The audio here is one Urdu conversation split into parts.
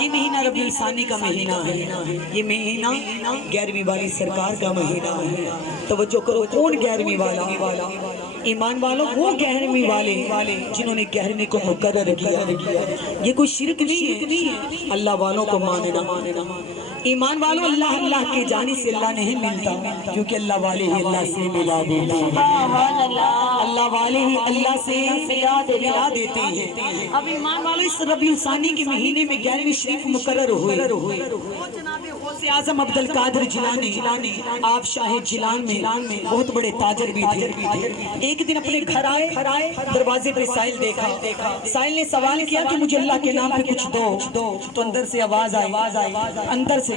یہ مہینہ ربیع الثانی کا مہینہ ہے، یہ مہینہ 11ویں والی سرکار کا مہینہ ہے۔ توجہ کرو، کون 11ویں والا؟ ایمان والوں وہ 11ویں والے جنہوں نے 11ویں کو مقرر کیا۔ یہ کوئی شرک نہیں ہے، اللہ والوں کو ماننا۔ ایمان والوں اللہ اللہ کی جانب سے اللہ نہیں ملتا، کیونکہ اللہ والے ہی اللہ سے ملا دیتے ہیں، اللہ والے ہی اللہ سے ملا دیتے ہیں۔ اب ایمان والوں اس ربیع الثانی کے مہینے میں 11ویں شریف مقرر ہوئے۔ جناب غوث اعظم عبد القادر جیلانی، آپ شاہ جیلان میں بہت بڑے تاجر بھی تھے۔ ایک دن اپنے گھر آئے، دروازے پہ سائل دیکھا، سائل نے سوال کیا کہ مجھے اللہ کے نام پہ کچھ دو، تو اندر سے آواز آئی، اندر سے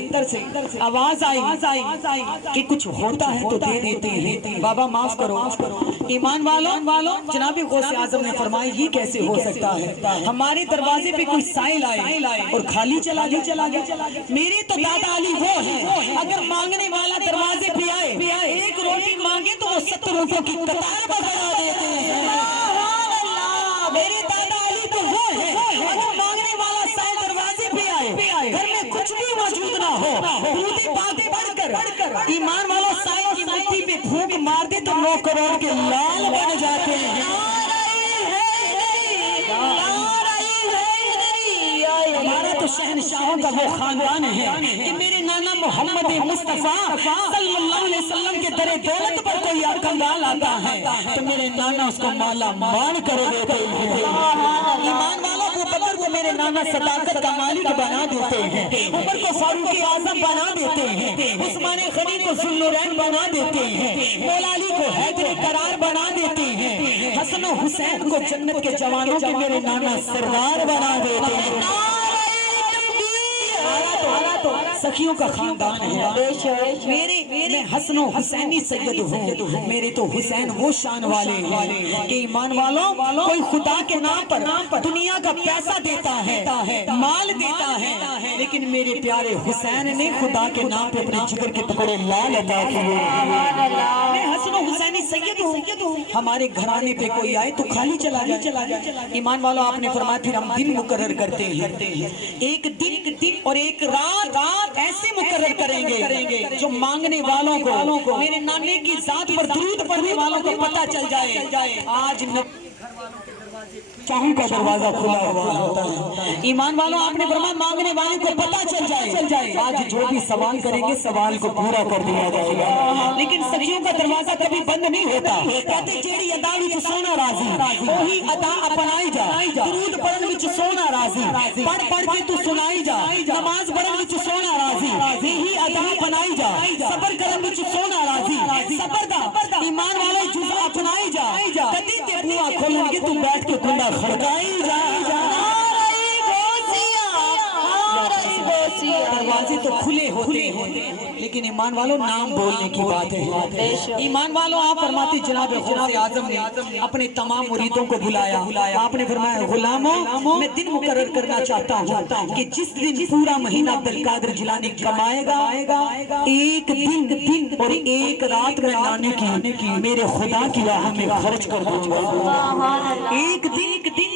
آواز آئی کہ کچھ ہوتا ہے تو دے دیتے ہیں، بابا معاف کرو۔ ایمان والوں جناب غوث اعظم نے فرمایا یہ کیسے ہو سکتا ہے؟ ہمارے دروازے پہ کوئی سائل آئے اور خالی چلا گیا۔ میرے تو دادا علی وہ ہیں، اگر مانگنے والا دروازے پہ آئے، ایک روٹی مانگے تو وہ 70 روٹوں کی قطار بنا دیتے ہیں۔ میرے دادا علی تو وہ ہیں، اگر مانگنے والا سائل دروازے پہ آئے، گھر میں کچھ بھی موجود نہ ہو، درود پاک پڑھ کر ایمان والوں سائل کی مٹی پہ پھونک مار دے تو 9 کروڑ کے لال بن جاتے ہیں۔ ہمارا تو شہنشاہوں کا وہ خاندان ہے کہ میرے نانا محمد مصطفیٰ صلی اللہ علیہ وسلم کے در دولت پر کوئی کنگال آتا ہے تو میرے نانا اس کو مالا مال کر دیتے ہیں۔ ایمان والوں کو بکر کو میرے نانا صداقت کا مالک بنا دیتے ہیں، عمر کو فاروق اعظم بنا دیتے ہیں، عثمان غنی کو ذوالنورین بنا دیتے ہیں، مولا علی کو حیدر قرار بنا دیتے ہیں، حسن و حسین کو جنت کے جوانوں کے میرے نانا سردار بنا دیتے ہیں۔ سخیوں کا خاندان ہے، میں حسن و حسینی سید ہوں، میرے تو حسین وہ شان والے ہیں کہ ایمان والوں کوئی خدا کے نام پر دنیا کا پیسہ دیتا ہے، مال دیتا ہے، لیکن میرے پیارے حسین نے خدا کے نام پہ اپنے جگر کے ٹکڑے لال عطا کیے۔ میں حسن و حسینی سید ہوں، ہمارے گھرانے پہ کوئی آئے تو خالی چلا جائے۔ ایمان والوں آپ نے فرمایا پھر ہم دن مقرر کرتے ہیں، ایک دن اور ایک رات ایسے مقرر کریں گے جو مانگنے والوں کو میرے نانے کی ذات پر درود پڑھنے والوں کو پتہ چل جائے آج چاہوں کا دروازہ کھلا ہوا ہوتا ہے۔ ایمان والوں آپ نے فرمایا مانگنے والے کو پتہ چل جائے آج جو بھی سوال کریں گے سوال کو پورا کر دیا جائے گا۔ لیکن سخیوں کا دروازہ کبھی بند نہیں ہوتا، کہتے جیڑی ادا وچ سونا راضی وہی ادا اپنائی جا، درود پڑھن وچ سونا راضی پڑھ کے تو سنائی جا، نماز پڑھن وچ سونا راضی یہی ادا اپنائی جا، صبر کرن وچ سونا راضی صبر دا ایمان والے جز اپنائی جا، کدی تے بوا کھولن گے تو بیٹھ کے کنڈا کھڑکائی جا۔ دروازے تو کھلے ہوتے ہیں لیکن ایمان والوں نام بولنے کی بات ہے۔ ایمان والوں آپ فرماتے جناب غوث اعظم نے اپنے تمام مریدوں کو بلایا، آپ نے فرمایا غلاموں میں دن مقرر کرنا چاہتا ہوں کہ جس دن پورا مہینہ عبد القادر جیلانی کمائے گا ایک دن اور ایک رات میں نانے کی میرے خدا کی راہ میں خرچ کر دوں گا، ایک دن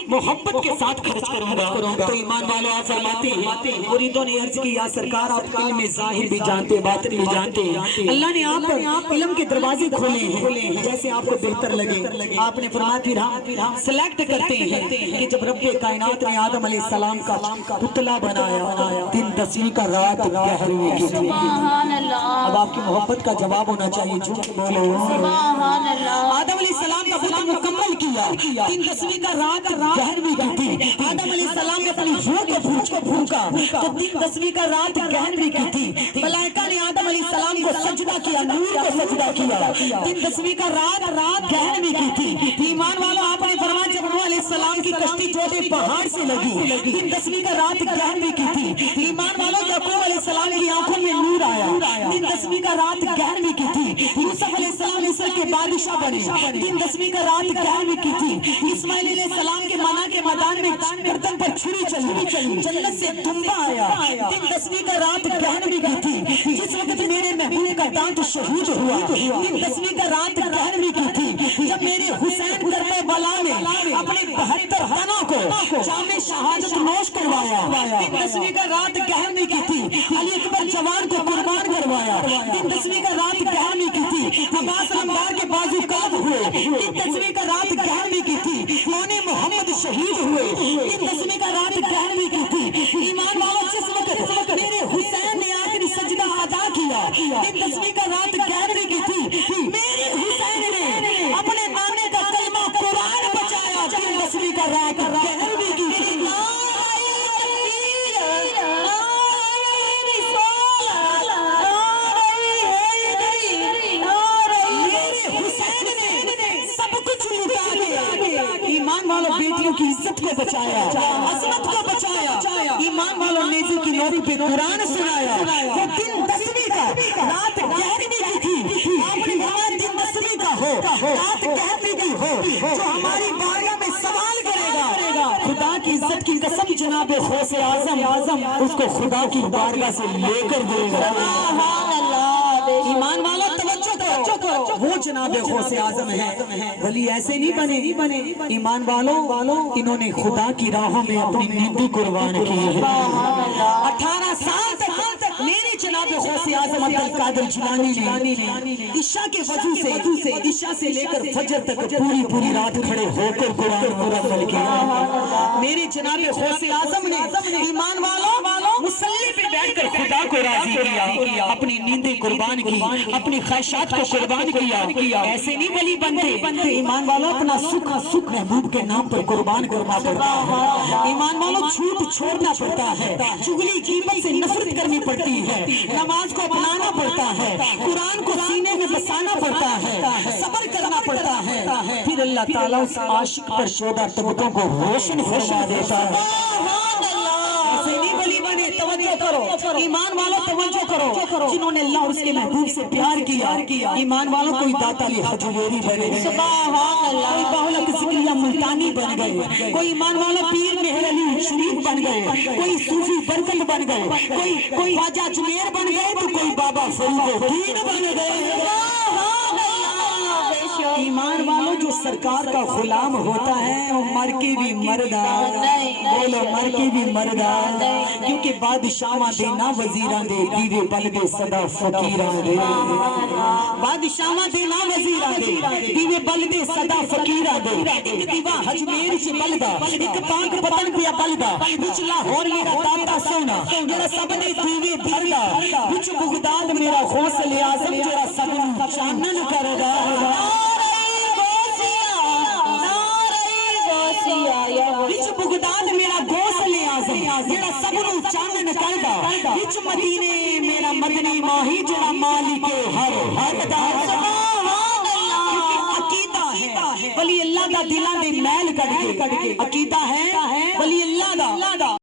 محبت کے ساتھ خرچ کروں گا۔ تو ایمان والوں آپ فرماتے ہیں مریدوں نے عرض کی یا سرکار آپ علم ظاہر بھی جانتے باطن بھی جانتے ہیں، اللہ نے آپ پر علم کے دروازے کھولے ہیں جیسے آپ کو بہتر لگے۔ آپ نے فرمایا پھر ہم سلیکٹ کرتے ہیں کہ جب رب کائنات نے آدم علیہ السلام کا پتلا بنایا دن 10ویں کا رات 11ویں کی تھی۔ اب آپ کی محبت کا جواب ہونا چاہیے، جھوٹ بولو۔ آدم علیہ السلام کا پتلا مکمل کیا دن 10ویں کا رات 11ویں کی تھی۔ آدم علیہ السلام نے اپنی روح کو پھونکا تو دن 10ویں کا رات 11ویں کی تھی۔ ملائکہ نے آدم علیہ السلام کو سجدہ کیا، نور کو سجدہ کیا، دن 10ویں کا رات 11ویں کی تھی۔ ایمان والوں آپ نے فرمایا جب نوح علیہ السلام کی کشتی چھوٹے پہاڑ سے لگی دن 10ویں کا رات 11ویں کی تھی۔ ایمان والوں یعقوب علیہ السلام کی آنکھوں میں نور آیا دن 10ویں کا رات 11ویں کی تھی۔ یوسف علیہ السلام مصر کے بادشاہ بنے دن 10ویں کا رات 11ویں کی تھی۔ اسماعیل علیہ السلام کے منع کے میدان میں گردن پر چھری چلی، جنت سے دمبا آیا دن 10ویں کا رات 11ویں کی تھی۔ جس وقت میرے محبوب کا ساتھ شہید ہوا. دن 10ویں کا رات 11ویں کی تھی جب میرے حسین کربلا نے اپنے 72 تنوں کو جام شہادت نوش کروایا. دن 10ویں کا رات 11ویں کی تھی علی اکبر جوان کو قربان کروایا. دن 10ویں کا رات 11ویں کی تھی عباس علمدار کے بازو قلب ہوئے. دن 10ویں کا رات 11ویں کی تھی کون محمد شہید ہوئے. دن 10ویں کا رات 11ویں کی تھی ایمان والوں جس وقت میرے حسین نے آخری سجدہ ادا کیا. دن 10ویں کا رات 11ویں کی تھی میرے حسین نے اپنے نانے کا کلمہ قرآن بچایا. دن 10ویں کا رات 11ویں کی تھی. ایمان والوں بیٹیوں کی عزت کو بچایا, عظمت کو بچایا. ایمان والوں نیزے کی نوک پہ قرآن سنایا. وہ دن 10ویں کا رات 11ویں کی تھی. آپ نے فرمایا دن 10ویں کا ہو رات 11ویں کی ہو جو ہماری بارگاہ میں سوال کرے گا خدا کی عزت کی قسم جناب غوث اعظم اس کو خدا کی بارگاہ سے لے کر دے گا. ایمان والوں توجہ کرو وہ جناب غوث اعظم ہے ولی ایسے نہیں بنے. ایمان والوں انہوں نے خدا کی راہوں میں اپنی نیندی قربان کی ہے. 18 سال تک میرے جناب غوث اعظم عبد القادر جیلانی نے عشاء کے وضو سے عشاء سے لے کر فجر تک پوری رات کھڑے ہو کر قرآن مکمل کیا. میرے جناب غوث اعظم نے ایمان والوں مصلی پہ بیٹھ کر خدا کو راضی کیا, اپنی نیندیں قربان کی, اپنی خواہشات کو قربان کیا. ایسے نہیں ولی بنتے. ایمان والوں اپنا سکھ محبوب کے نام پر قربان کرنا پڑتا ہے. ایمان والوں جھوٹ چھوڑنا پڑتا ہے, چغلی غیبت سے نفرت کرنی پڑتی ہے, نماز کو اپنانا پڑتا ہے, قرآن کو سینے میں بسانا پڑتا ہے, صبر کرنا پڑتا ہے. پھر اللہ تعالیٰ اس عاشق پر 14 طبقوں کو روشن فرما دیتا ہے. ایسے نہیں ولی بنے. توجہ کرو ایمان والوں, توجہ کرو جنہوں نے اللہ اور اس کے محبوب سے پیار کیا. ایمان والوں کوئی داتا علی حجویری بنے گئے, کوئی باہلک ذکریہ ملتانی بن گئے, کوئی ایمان والوں پیر مہر علی شریف بن گئے, کوئی صوفی برکت بن گئے, کوئی خواجہ اجمیر بن گئے تو کوئی بابا فرید الدین بن گئے. ایمان والوں جو سرکار کا غلام ہوتا ہے وہ مر کے بھی مردا, بولو مر کے بھی مردا, کیونکہ بادشاہ دینا وزیران دے دیوے بل دے صدا فقیران دے. بادشاہ دینا وزیران دے دیوے بل دے صدا فقیران دے. ایک دیوا حجمیر چ بلدا, ایک پانک پتن پیا بلدا, وچ لاہور میرا داتا سونا جڑا سب نے دیوے بھردا, وچ بغداد میرا غوث اعظم جڑا سب نوں چانن کردا. وچ بغداد میرا غوث اعظم جڑا سب نوں چانن کردا, وچ مدینے میرا مدنی ماہی جڑا مالک ہر دا. عقیدہ ہے ولی اللہ دا دلاں دے میل کڈ کے, عقیدہ ہے ولی اللہ دا